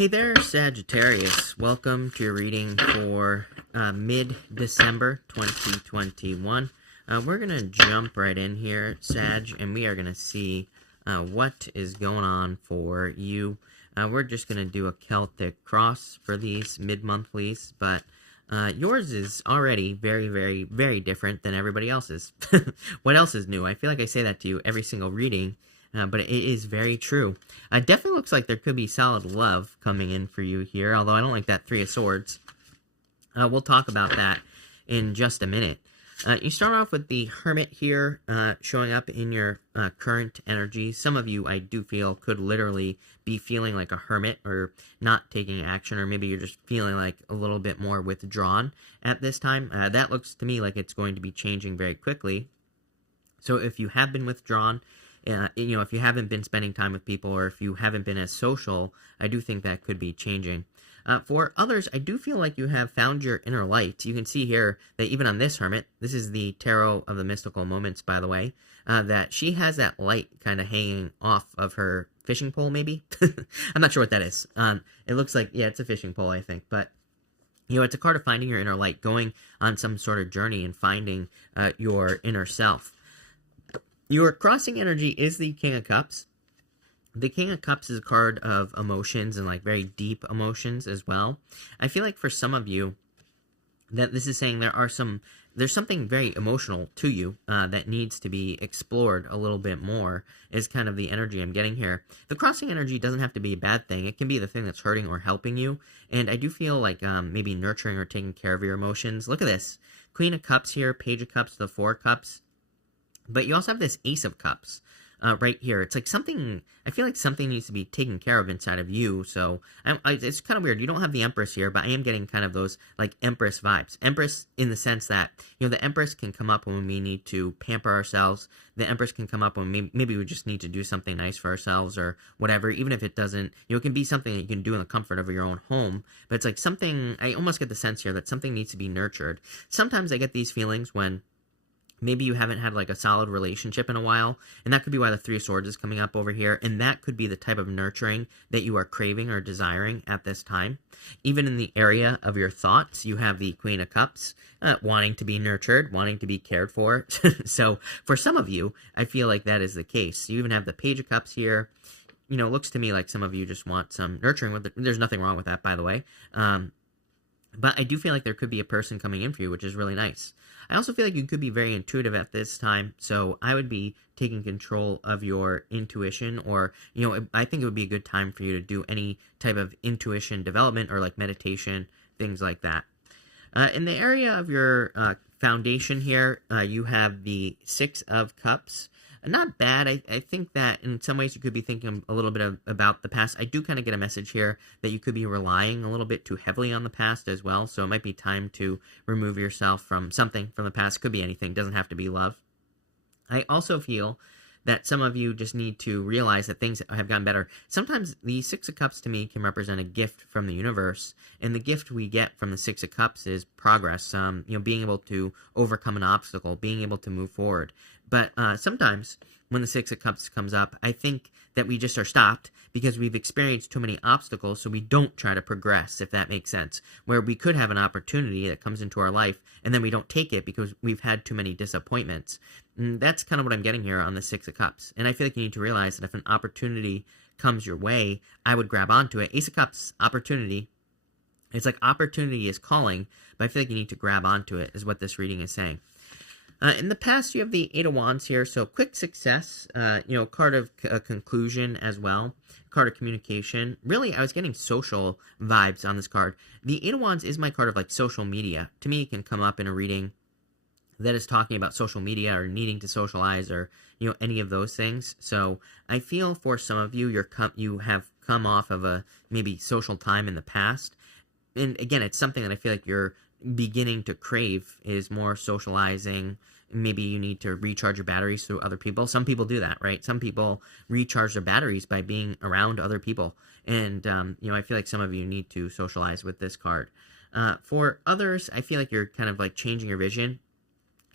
Hey there, Sagittarius. Welcome to your reading for mid-December 2021. We're going to jump right in here, Sag, and we are going to see what is going on for you. We're just going to do a Celtic cross for these mid-monthlies, but yours is already very, very, very different than everybody else's. What else is new? I feel like I say that to you every single reading. But it is very true. It definitely looks like there could be solid love coming in for you here, although I don't like that Three of Swords. We'll talk about that in just a minute. You start off with the Hermit here showing up in your current energy. Some of you, I do feel, could literally be feeling like a hermit or not taking action, or maybe you're just feeling like a little bit more withdrawn at this time. That looks to me like it's going to be changing very quickly. So if you have been withdrawn, if you haven't been spending time with people, or if you haven't been as social, I do think that could be changing. For others, I do feel like you have found your inner light. You can see here that even on this Hermit, this is the Tarot of the Mystical Moments, by the way, that she has that light kind of hanging off of her fishing pole, maybe? I'm not sure what that is. It looks like, yeah, it's a fishing pole, I think, but it's a card of finding your inner light, going on some sort of journey and finding your inner self. Your crossing energy is the King of Cups. The King of Cups is a card of emotions and like very deep emotions as well. I feel like for some of you that this is saying there's something very emotional to you that needs to be explored a little bit more, is kind of the energy I'm getting here. The crossing energy doesn't have to be a bad thing. It can be the thing that's hurting or helping you. And I do feel like maybe nurturing or taking care of your emotions. Look at this. Queen of Cups here, Page of Cups, the Four of Cups. But you also have this Ace of Cups right here. It's like something, I feel like something needs to be taken care of inside of you. So it's kind of weird. You don't have the Empress here, but I am getting kind of those like Empress vibes. Empress in the sense that, the Empress can come up when we need to pamper ourselves. The Empress can come up when maybe we just need to do something nice for ourselves or whatever, even if it doesn't, it can be something that you can do in the comfort of your own home. But it's like something, I almost get the sense here that something needs to be nurtured. Sometimes I get these feelings when maybe you haven't had like a solid relationship in a while, and that could be why the Three of Swords is coming up over here, and that could be the type of nurturing that you are craving or desiring at this time. Even in the area of your thoughts, you have the Queen of Cups, wanting to be nurtured, wanting to be cared for. So for some of you, I feel like that is the case. You even have the Page of Cups here. It looks to me like some of you just want some nurturing with it. There's nothing wrong with that, by the way. But I do feel like there could be a person coming in for you, which is really nice. I also feel like you could be very intuitive at this time, so I would be taking control of your intuition, or, I think it would be a good time for you to do any type of intuition development or like meditation, things like that. In the area of your foundation here, you have the Six of Cups. Not bad. I think that in some ways you could be thinking a little bit about the past. I do kind of get a message here that you could be relying a little bit too heavily on the past as well. So it might be time to remove yourself from something from the past. Could be anything. Doesn't have to be love. I also feel that some of you just need to realize that things have gotten better. Sometimes the Six of Cups to me can represent a gift from the universe, and the gift we get from the Six of Cups is progress, being able to overcome an obstacle, being able to move forward. But sometimes when the Six of Cups comes up, I think that we just are stopped because we've experienced too many obstacles, so we don't try to progress, if that makes sense. Where we could have an opportunity that comes into our life, and then we don't take it because we've had too many disappointments. And that's kind of what I'm getting here on the Six of Cups. And I feel like you need to realize that if an opportunity comes your way, I would grab onto it. Ace of Cups, opportunity. It's like opportunity is calling, but I feel like you need to grab onto it, is what this reading is saying. In the past, you have the Eight of Wands here, so quick success, card of conclusion as well, card of communication. Really, I was getting social vibes on this card. The Eight of Wands is my card of like social media. To me, it can come up in a reading that is talking about social media or needing to socialize or, any of those things. So I feel for some of you, you have come off of a maybe social time in the past. And again, it's something that I feel like you're beginning to crave, is more socializing. Maybe you need to recharge your batteries through other people. Some people do that, right? Some people recharge their batteries by being around other people. And, I feel like some of you need to socialize with this card. For others, I feel like you're kind of like changing your vision.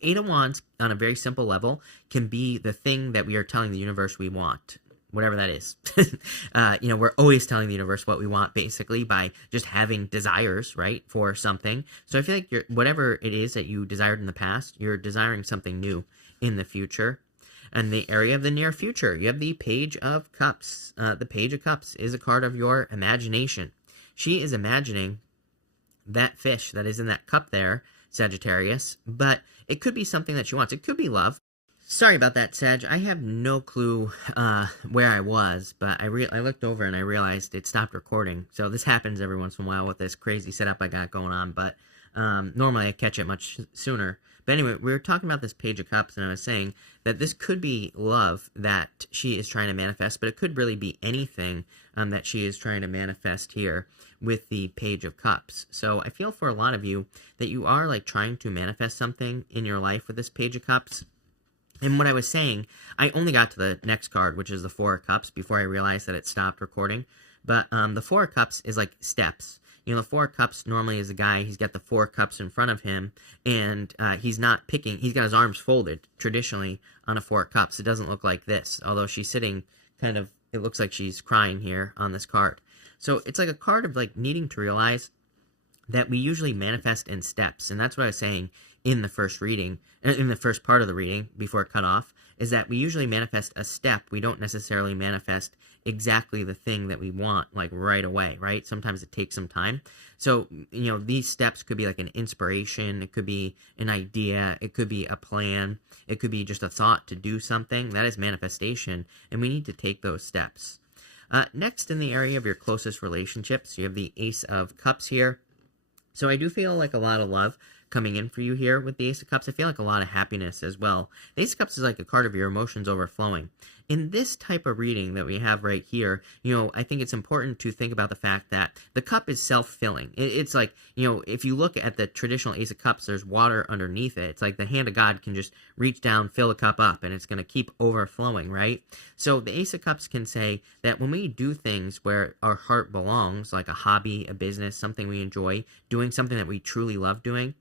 Eight of Wands, on a very simple level, can be the thing that we are telling the universe we want. whatever that is. We're always telling the universe what we want, basically, by just having desires, right, for something. So I feel like whatever it is that you desired in the past, you're desiring something new in the future. And the area of the near future, you have the Page of Cups. The Page of Cups is a card of your imagination. She is imagining that fish that is in that cup there, Sagittarius, but it could be something that she wants. It could be love. Sorry about that, Sag. I have no clue where I was, but I looked over and I realized it stopped recording. So this happens every once in a while with this crazy setup I got going on, but normally I catch it much sooner. But anyway, we were talking about this Page of Cups, and I was saying that this could be love that she is trying to manifest, but it could really be anything that she is trying to manifest here with the Page of Cups. So I feel for a lot of you that you are like trying to manifest something in your life with this Page of Cups. And what I was saying, I only got to the next card, which is the Four of Cups, before I realized that it stopped recording. But the Four of Cups is like steps. The Four of Cups normally is a guy, he's got the four cups in front of him, and he's not picking, he's got his arms folded, traditionally, on a Four of Cups. It doesn't look like this, although she's sitting kind of, it looks like she's crying here on this card. So it's like a card of like needing to realize that we usually manifest in steps, and that's what I was saying in the first reading, in the first part of the reading, before it cut off, is that we usually manifest a step. We don't necessarily manifest exactly the thing that we want, like right away, right? Sometimes it takes some time. So, these steps could be like an inspiration. It could be an idea. It could be a plan. It could be just a thought to do something. That is manifestation, and we need to take those steps. Next, in the area of your closest relationships, you have the Ace of Cups here. So I do feel like a lot of love coming in for you here with the Ace of Cups. I feel like a lot of happiness as well. The Ace of Cups is like a card of your emotions overflowing. In this type of reading that we have right here, I think it's important to think about the fact that the cup is self-filling. It's like, if you look at the traditional Ace of Cups, there's water underneath it. It's like the hand of God can just reach down, fill the cup up, and it's going to keep overflowing, right? So the Ace of Cups can say that when we do things where our heart belongs, like a hobby, a business, something we enjoy, doing something that we truly love doing,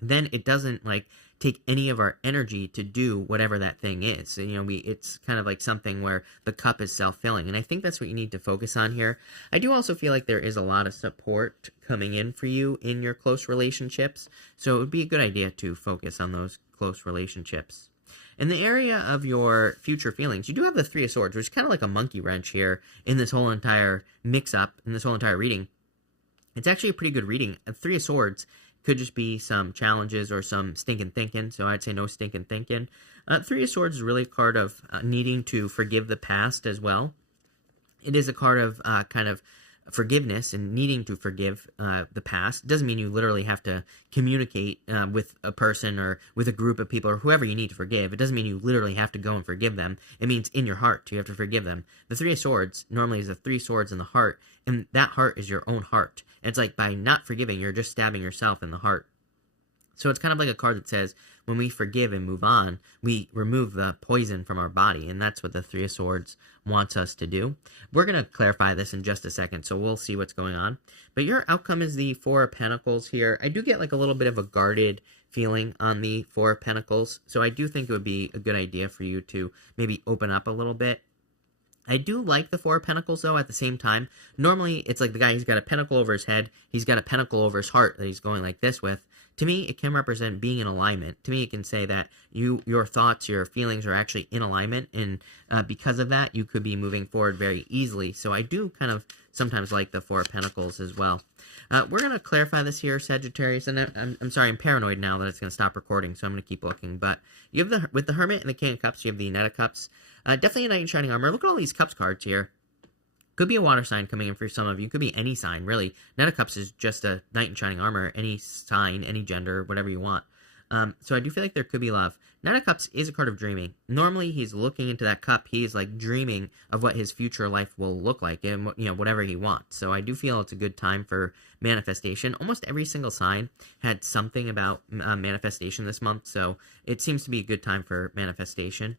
then it doesn't like take any of our energy to do whatever that thing is. And, it's kind of like something where the cup is self-filling. And I think that's what you need to focus on here. I do also feel like there is a lot of support coming in for you in your close relationships. So it would be a good idea to focus on those close relationships. In the area of your future feelings, you do have the Three of Swords, which is kind of like a monkey wrench here in this whole entire mix-up, in this whole entire reading. It's actually a pretty good reading. A Three of Swords could just be some challenges or some stinking thinking, so I'd say no stinking thinking. Three of Swords is really a card of needing to forgive the past as well. It is a card of kind of forgiveness and needing to forgive the past. It doesn't mean you literally have to communicate with a person or with a group of people or whoever you need to forgive. It doesn't mean you literally have to go and forgive them. It means in your heart you have to forgive them. The Three of Swords normally is the three swords in the heart, and that heart is your own heart. And it's like by not forgiving, you're just stabbing yourself in the heart. So it's kind of like a card that says when we forgive and move on, we remove the poison from our body, and that's what the Three of Swords wants us to do. We're going to clarify this in just a second, so we'll see what's going on. But your outcome is the Four of Pentacles here. I do get like a little bit of a guarded feeling on the Four of Pentacles, so I do think it would be a good idea for you to maybe open up a little bit. I do like the Four of Pentacles, though, at the same time. Normally, it's like the guy, he's got a pentacle over his head, he's got a pentacle over his heart that he's going like this with. To me, it can represent being in alignment. To me, it can say that your thoughts, your feelings are actually in alignment, and because of that, you could be moving forward very easily. So I do kind of sometimes like the Four of Pentacles as well. We're going to clarify this here, Sagittarius, and I'm sorry, I'm paranoid now that it's going to stop recording, so I'm going to keep looking. But you have with the Hermit and the King of Cups, you have the Knight of Cups. Definitely a Knight in Shining Armor. Look at all these Cups cards here. Could be a water sign coming in for some of you. Could be any sign, really. Knight of Cups is just a Knight in Shining Armor. Any sign, any gender, whatever you want. So I do feel like there could be love. Knight of Cups is a card of dreaming. Normally, he's looking into that cup. He's like dreaming of what his future life will look like and whatever he wants. So I do feel it's a good time for manifestation. Almost every single sign had something about manifestation this month. So it seems to be a good time for manifestation.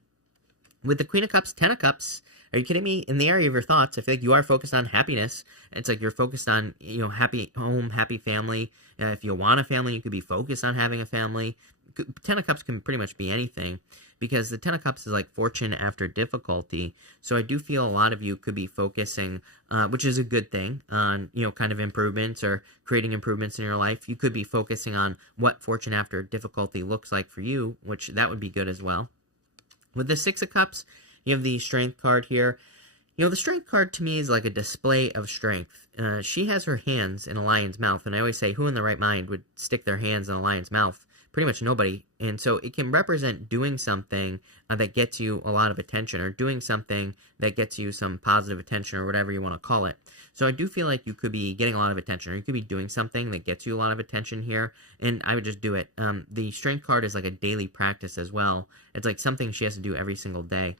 With the Queen of Cups, Ten of Cups, are you kidding me? In the area of your thoughts, I feel like you are focused on happiness. It's like you're focused on, happy home, happy family. If you want a family, you could be focused on having a family. Ten of Cups can pretty much be anything, because the Ten of Cups is like fortune after difficulty. So I do feel a lot of you could be focusing, which is a good thing, on, kind of improvements or creating improvements in your life. You could be focusing on what fortune after difficulty looks like for you, which that would be good as well. With the Six of Cups, you have the Strength card here. The Strength card to me is like a display of strength. She has her hands in a lion's mouth, and I always say, who in their right mind would stick their hands in a lion's mouth? Pretty much nobody. And so it can represent doing something that gets you a lot of attention, or doing something that gets you some positive attention, or whatever you want to call it. So I do feel like you could be getting a lot of attention, or you could be doing something that gets you a lot of attention here, and I would just do it. The Strength card is like a daily practice as well. It's like something she has to do every single day.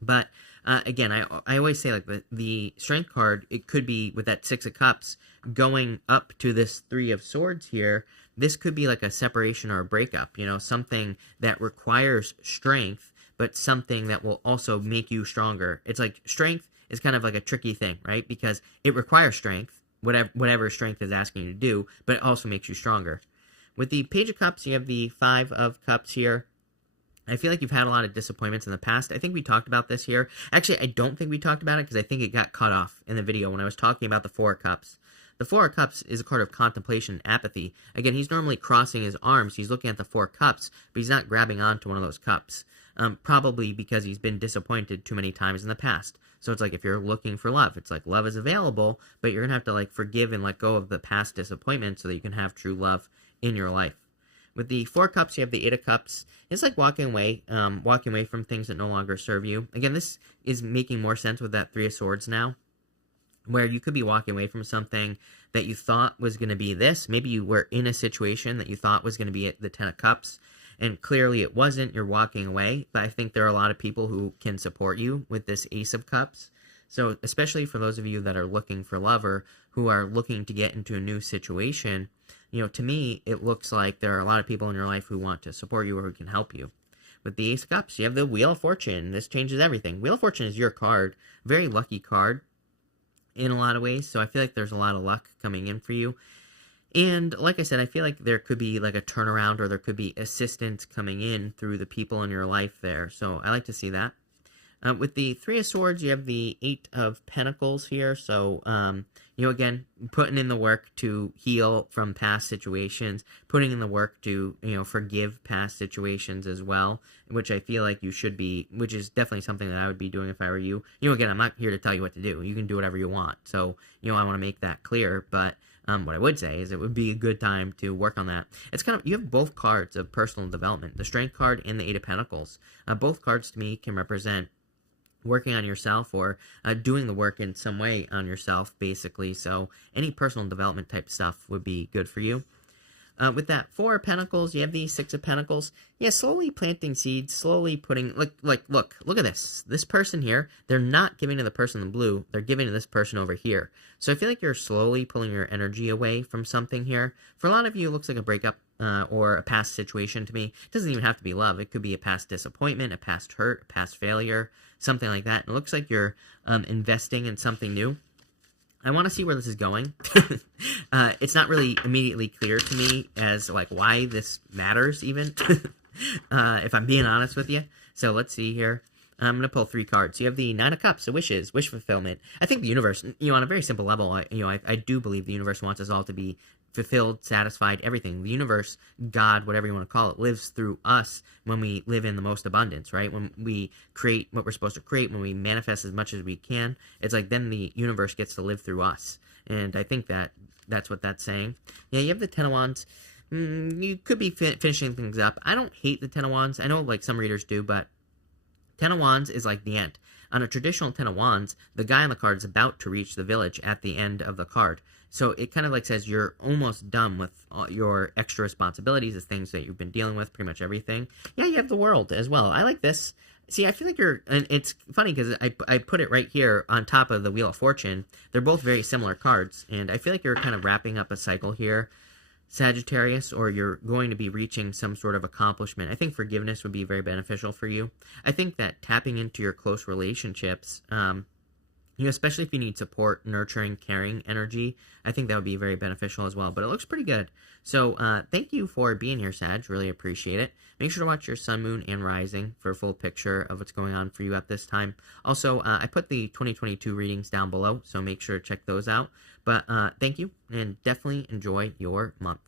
But again, I always say, like, the Strength card, it could be with that Six of Cups going up to this Three of Swords here. This could be like a separation or a breakup, something that requires strength, but something that will also make you stronger. It's like strength is kind of like a tricky thing, right? Because it requires strength, whatever strength is asking you to do, but it also makes you stronger. With the Page of Cups, you have the Five of Cups here. I feel like you've had a lot of disappointments in the past. I think we talked about this here. Actually, I don't think we talked about it, because I think it got cut off in the video when I was talking about the Four of Cups. The Four of Cups is a card of contemplation and apathy. Again, he's normally crossing his arms. He's looking at the Four Cups, but he's not grabbing onto one of those cups. Probably because he's been disappointed too many times in the past. So it's like, if you're looking for love, it's like love is available, but you're going to have to like forgive and let go of the past disappointment so that you can have true love in your life. With the Four Cups, you have the Eight of Cups. It's like walking away from things that no longer serve you. Again, this is making more sense with that Three of Swords now, where you could be walking away from something that you thought was going to be this. Maybe you were in a situation that you thought was going to be the Ten of Cups, and clearly it wasn't. You're walking away, but I think there are a lot of people who can support you with this Ace of Cups. So especially for those of you that are looking for love, or who are looking to get into a new situation, to me, it looks like there are a lot of people in your life who want to support you or who can help you. With the Ace of Cups, you have the Wheel of Fortune. This changes everything. Wheel of Fortune is your card. Very lucky card in a lot of ways, so I feel like there's a lot of luck coming in for you. And like I said, I feel like there could be like a turnaround, or there could be assistance coming in through the people in your life there. So I like to see that. With the Three of Swords, you have the Eight of Pentacles here. So, again, putting in the work to heal from past situations, putting in the work to, forgive past situations as well, which I feel like you should be, which is definitely something that I would be doing if I were you. Again, I'm not here to tell you what to do. You can do whatever you want. So, I want to make that clear, but what I would say is it would be a good time to work on that. It's kind of, you have both cards of personal development, the Strength card and the Eight of Pentacles. Both cards to me can represent working on yourself, or doing the work in some way on yourself, basically. So any personal development type stuff would be good for you. With that Four of Pentacles, you have the Six of Pentacles. Yeah, slowly planting seeds, slowly putting, look at this. This person here, they're not giving to the person in blue, they're giving to this person over here. So I feel like you're slowly pulling your energy away from something here. For a lot of you, it looks like a breakup or a past situation to me. It doesn't even have to be love. It could be a past disappointment, a past hurt, a past failure, something like that. It looks like you're investing in something new. I want to see where this is going. It's not really immediately clear to me as like why this matters even, if I'm being honest with you. So let's see here. I'm going to pull three cards. You have the Nine of Cups, so wishes, wish fulfillment. I think the universe, on a very simple level, I do believe the universe wants us all to be fulfilled, satisfied, everything. The universe, God, whatever you want to call it, lives through us when we live in the most abundance, right? When we create what we're supposed to create, when we manifest as much as we can, it's like then the universe gets to live through us. And I think that's what that's saying. Yeah, you have the Ten of Wands. You could be finishing things up. I don't hate the Ten of Wands. I know like some readers do, but Ten of Wands is like the end. On a traditional Ten of Wands, the guy on the card is about to reach the village at the end of the card. So it kind of like says you're almost done with all your extra responsibilities, the things that you've been dealing with, pretty much everything. Yeah, you have the World as well. I like this. See, I feel like and it's funny because I put it right here on top of the Wheel of Fortune. They're both very similar cards, and I feel like you're kind of wrapping up a cycle here, Sagittarius, or you're going to be reaching some sort of accomplishment. I think forgiveness would be very beneficial for you. I think that tapping into your close relationships especially if you need support, nurturing, caring energy, I think that would be very beneficial as well. But it looks pretty good. So thank you for being here, Sag. Really appreciate it. Make sure to watch your sun, moon, and rising for a full picture of what's going on for you at this time. Also, I put the 2022 readings down below, so make sure to check those out. But thank you, and definitely enjoy your month.